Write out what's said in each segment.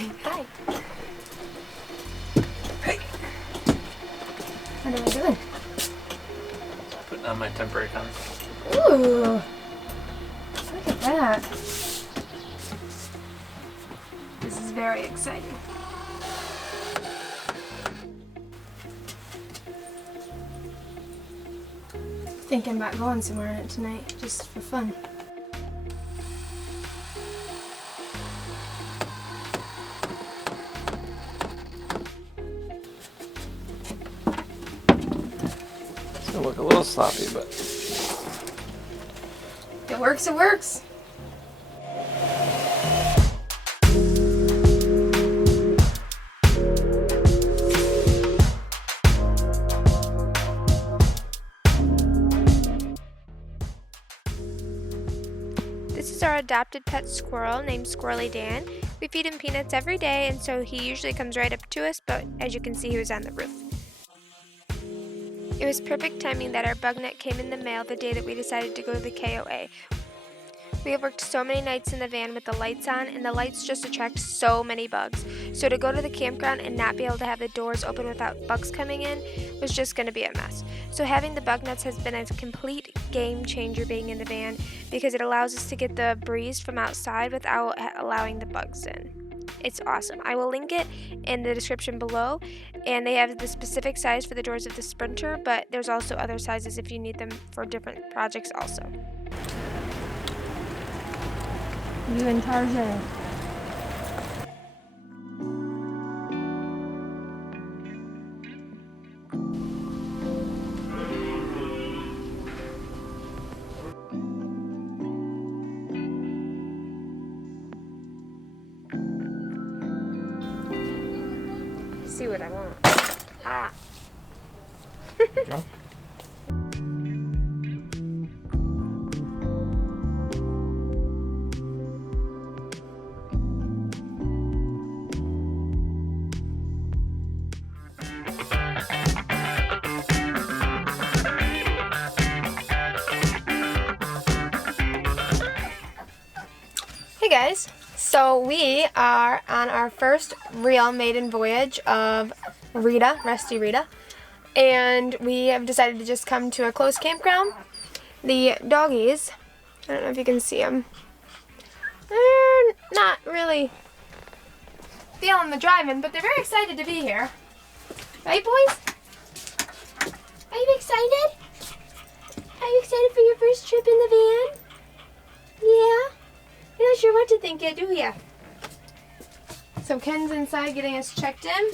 Hi. Hey. What am I doing? Putting on my temporary cons. Ooh. Look at that. This is very exciting. Thinking about going somewhere in it tonight, just for fun. It's gonna look a little sloppy, but If it works, it works. This is our adopted pet squirrel named Squirrely Dan. We feed him peanuts every day, and so he usually comes right up to us, but as you can see, he was on the roof. It was perfect timing that our bug net came in the mail the day that we decided to go to the KOA. We have worked so many nights in the van with the lights on, and the lights just attract so many bugs. So to go to the campground and not be able to have the doors open without bugs coming in was just going to be a mess. So having the bug nets has been a complete game changer being in the van because it allows us to get the breeze from outside without allowing the bugs in. It's awesome. I will link it in the description below, and they have the specific size for the doors of the Sprinter, but there's also other sizes if you need them for different projects also. You and Tarzan. See what I want. Ah. jump. Hey guys, so we are on our first real maiden voyage of Rita, Rusty Rita, and we have decided to just come to a close campground. The doggies, I don't know if you can see them, they're not really feeling the driving, but they're very excited to be here. Right, boys? Are you excited? Are you excited for your first trip in the van? Yeah? You're not sure what to think yet, do ya? So Ken's inside getting us checked in.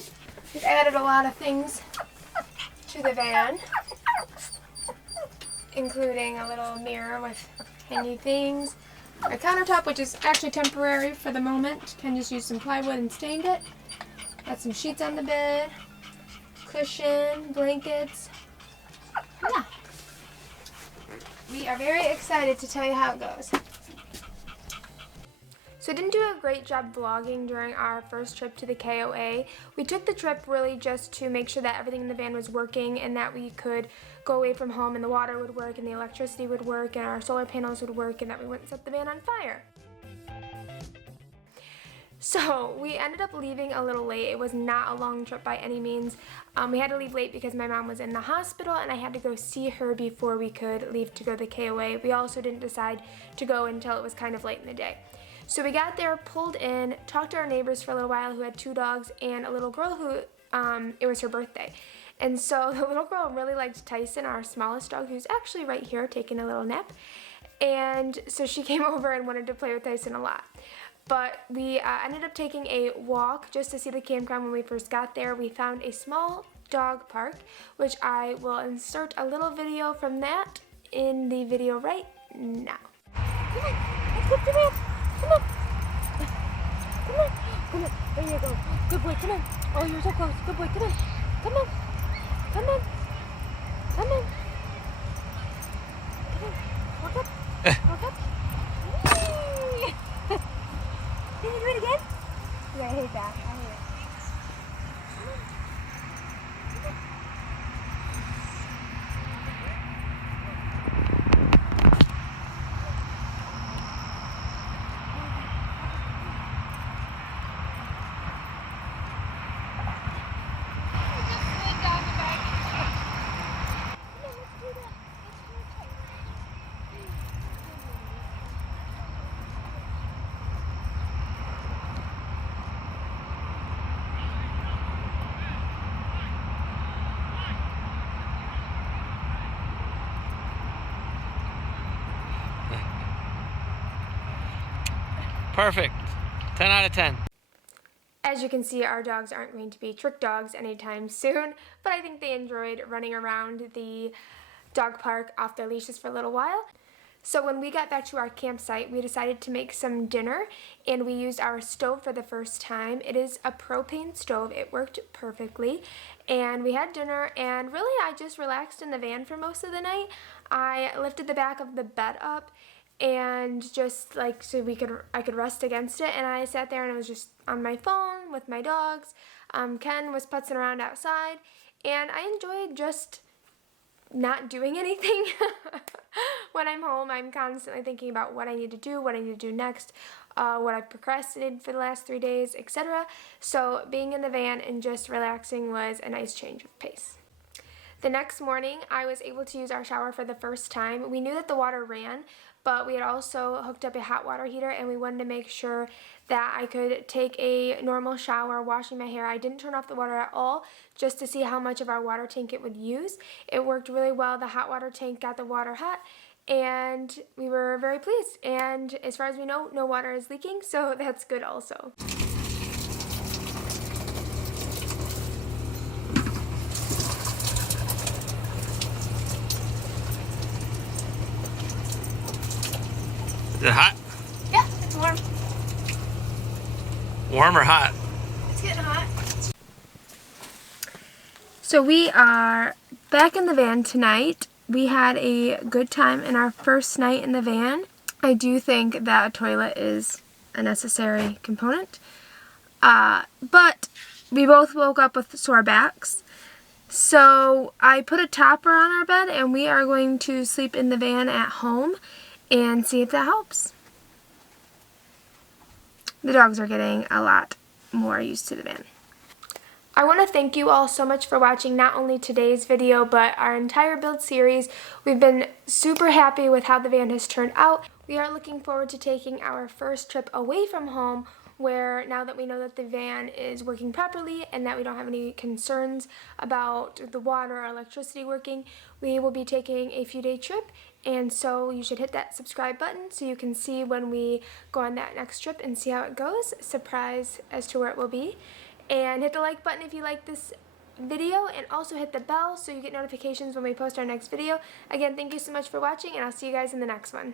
We've added a lot of things to the van, including a little mirror with hangy things, a countertop, which is actually temporary for the moment. Ken just used some plywood and stained it. Got some sheets on the bed, cushion, blankets. Yeah. We are very excited to tell you how it goes. So I didn't do a great job vlogging during our first trip to the KOA. We took the trip really just to make sure that everything in the van was working and that we could go away from home and the water would work and the electricity would work and our solar panels would work and that we wouldn't set the van on fire. So we ended up leaving a little late. It was not a long trip by any means. We had to leave late because my mom was in the hospital and I had to go see her before we could leave to go to the KOA. We also didn't decide to go until it was kind of late in the day. So we got there, pulled in, talked to our neighbors for a little while who had 2 dogs and a little girl who, it was her birthday. And so the little girl really liked Tyson, our smallest dog, who's actually right here taking a little nap. And so she came over and wanted to play with Tyson a lot. But we ended up taking a walk just to see the campground when we first got there. We found a small dog park, which I will insert a little video from that in the video right now. Come on, let's go to the Come on. Come on. Come on. There you go. Good boy. Come on. Oh, you're so close. Good boy. Come on. Come on. Come on. Come on. Come on. Walk up. Walk up. Can you do it again? Yeah, I hate that. I hate it. Come on. Come on. Perfect. 10 out of 10. As you can see, our dogs aren't going to be trick dogs anytime soon, but I think they enjoyed running around the dog park off their leashes for a little while. So when we got back to our campsite, we decided to make some dinner, and we used our stove for the first time. It is a propane stove. It worked perfectly, and we had dinner, and really I just relaxed in the van for most of the night. I lifted the back of the bed up and just like so I could rest against it, and I sat there and I was just on my phone with my dogs. Ken was putzing around outside, and I enjoyed just not doing anything. When I'm home, I'm constantly thinking about what I need to do, what I need to do next, what I've procrastinated for the last 3 days, etc. So being in the van and just relaxing was a nice change of pace. The next morning, I was able to use our shower for the first time. We knew that the water ran, but we had also hooked up a hot water heater, and we wanted to make sure that I could take a normal shower washing my hair. I didn't turn off the water at all, just to see how much of our water tank it would use. It worked really well. The hot water tank got the water hot, and we were very pleased. And as far as we know, no water is leaking, so that's good also. Is it hot? Yeah, it's warm. Warm or hot? It's getting hot. So we are back in the van tonight. We had a good time in our first night in the van. I do think that a toilet is a necessary component. But we both woke up with sore backs. So I put a topper on our bed, and we are going to sleep in the van at home and see if that helps. The dogs are getting a lot more used to the van. I want to thank you all so much for watching not only today's video, but our entire build series. We've been super happy with how the van has turned out. We are looking forward to taking our first trip away from home, where now that we know that the van is working properly and that we don't have any concerns about the water or electricity working, we will be taking a few-day trip, and so you should hit that subscribe button so you can see when we go on that next trip and see how it goes. Surprise as to where it will be. And hit the like button if you like this video, and also hit the bell so you get notifications when we post our next video. Again, thank you so much for watching, and I'll see you guys in the next one.